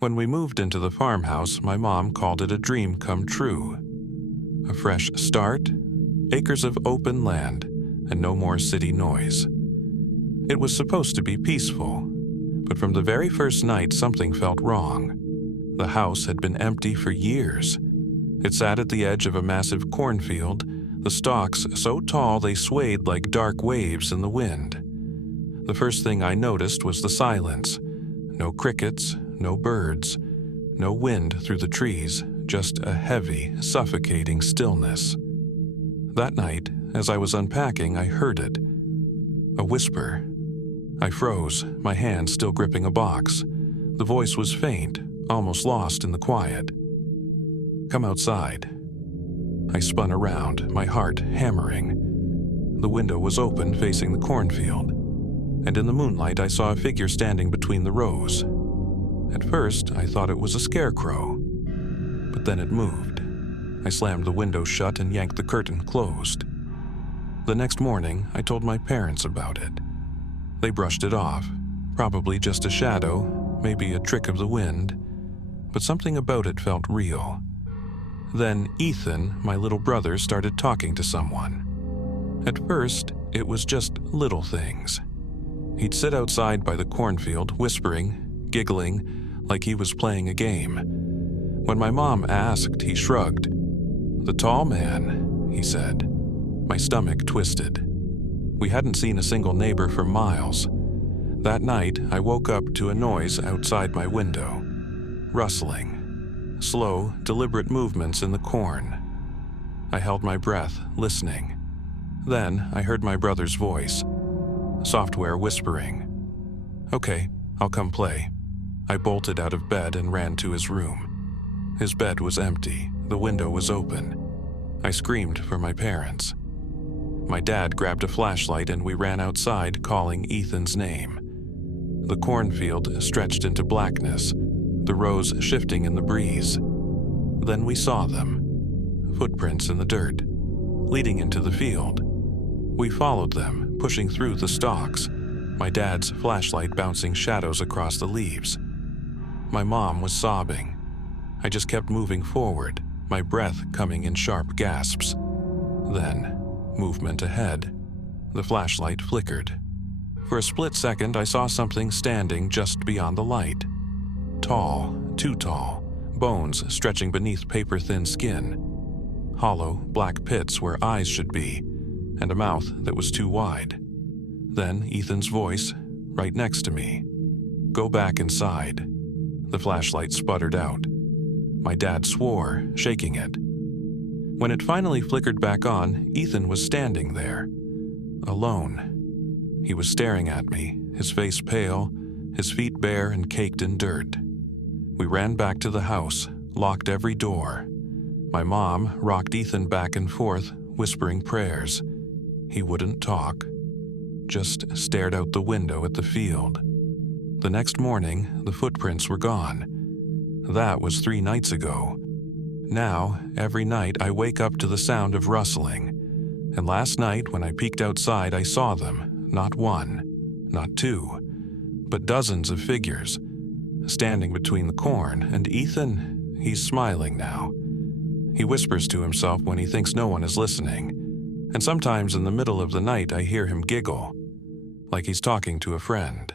When we moved into the farmhouse, my mom called it a dream come true. A fresh start, acres of open land, and no more city noise. It was supposed to be peaceful, but from the very first night something felt wrong. The house had been empty for years. It sat at the edge of a massive cornfield, the stalks so tall they swayed like dark waves in the wind. The first thing I noticed was the silence. No crickets, no birds, no wind through the trees, just a heavy, suffocating stillness. That night, as I was unpacking, I heard it. A whisper. I froze, my hand still gripping a box. The voice was faint, almost lost in the quiet. "Come outside." I spun around, my heart hammering. The window was open, facing the cornfield, and in the moonlight I saw a figure standing between the rows. At first, I thought it was a scarecrow, but then it moved. I slammed the window shut and yanked the curtain closed. The next morning, I told my parents about it. They brushed it off, probably just a shadow, maybe a trick of the wind, but something about it felt real. Then Ethan, my little brother, started talking to someone. At first, it was just little things. He'd sit outside by the cornfield, whispering, giggling, like he was playing a game. When my mom asked, he shrugged. "The tall man," he said. My stomach twisted. We hadn't seen a single neighbor for miles. That night, I woke up to a noise outside my window. Rustling. Slow, deliberate movements in the corn. I held my breath, listening. Then I heard my brother's voice. Software whispering. "Okay, I'll come play." I bolted out of bed and ran to his room. His bed was empty. The window was open. I screamed for my parents. My dad grabbed a flashlight and we ran outside, calling Ethan's name. The cornfield stretched into blackness, the rows shifting in the breeze. Then we saw them. Footprints in the dirt, leading into the field. We followed them, pushing through the stalks, my dad's flashlight bouncing shadows across the leaves. My mom was sobbing. I just kept moving forward, my breath coming in sharp gasps. Then, movement ahead. The flashlight flickered. For a split second, I saw something standing just beyond the light. Tall, too tall, bones stretching beneath paper-thin skin. Hollow, black pits where eyes should be, and a mouth that was too wide. Then Ethan's voice, right next to me. "Go back inside." The flashlight sputtered out. My dad swore, shaking it. When it finally flickered back on, Ethan was standing there, alone. He was staring at me, his face pale, his feet bare and caked in dirt. We ran back to the house, locked every door. My mom rocked Ethan back and forth, whispering prayers. He wouldn't talk, just stared out the window at the field. The next morning, the footprints were gone. That was 3 nights ago. Now, every night I wake up to the sound of rustling. And last night, when I peeked outside, I saw them, not one, not two, but dozens of figures, standing between the corn, and Ethan, he's smiling now. He whispers to himself when he thinks no one is listening, and sometimes in the middle of the night I hear him giggle, like he's talking to a friend.